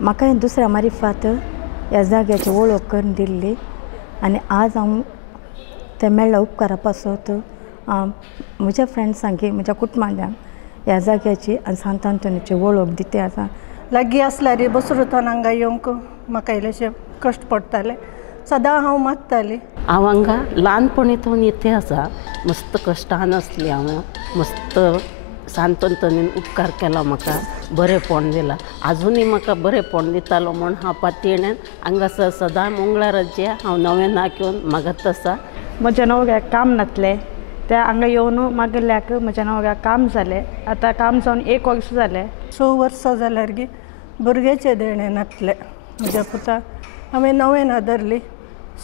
म्हाका दुसऱ्या मारिफात ह्या जाग्याची वळख करून दिल्ली आनी आज हांव ते मेळ्ळा उपकारा पासत म्हज्या फ्रेंड्सांक म्हज्या कुटुंबांक ह्या जाग्याची आनी सांत आंतोनीची वळख दिते आसा. लागीं आसल्यार बसरूतान हांगा येवंक म्हाका इल्लेशे कश्ट पडटाले. सदां हांव मागताली. हांव हांगा ल्हानपणींतून येते आसा. मस्त कश्टान आसली हांव. मस्त सांत आंतोनीन उपकार केला म्हाका, बरेंपण दिलां. आजुनूय म्हाका बरेंपण दितालो म्हूण हांव पातयेण्यान हांगासर सदां मंगळाराचे हांव नवेनाक येवन मागत आसा. म्हज्या न्हवऱ्याक काम नासलें ते हांगा येवन मागल्याक म्हज्या न्हवऱ्याक काम जालें. आतां काम जावन 1 वर्स जालें. 6 वर्सां जाल्यार भुरग्याचे देणें नासलें म्हज्या पुताक. हांवें नवेना धरली.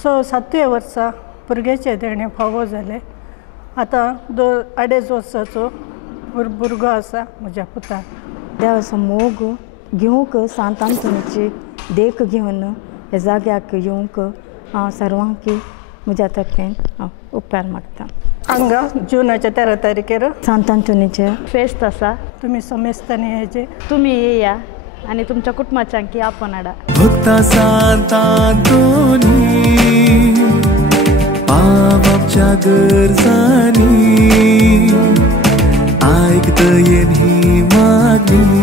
7व्या वर्सा भुरग्याचे देणें फावो जालें. आतां 2.5 वर्साचो भुरगो आसा म्हज्या पुताक. देवाचो मोग घेवंक सांत आंतोनीची देख घेवन ह्या जाग्याक येवंक हांव सर्वांक म्हज्या तर्फेन हांव उपकार मागतां. हांगा जुनाच्या 13 तारखेर सांत आंतोनीचे फेस्त आसा. तुमी समेस्तानी येजे. तुमी येया आनी तुमच्या कुटुंबाच्यांक आपण हाडा. भक्ता सांत आंतोनी पापाच्या गरजांनी आयकतयेन ही मागणी.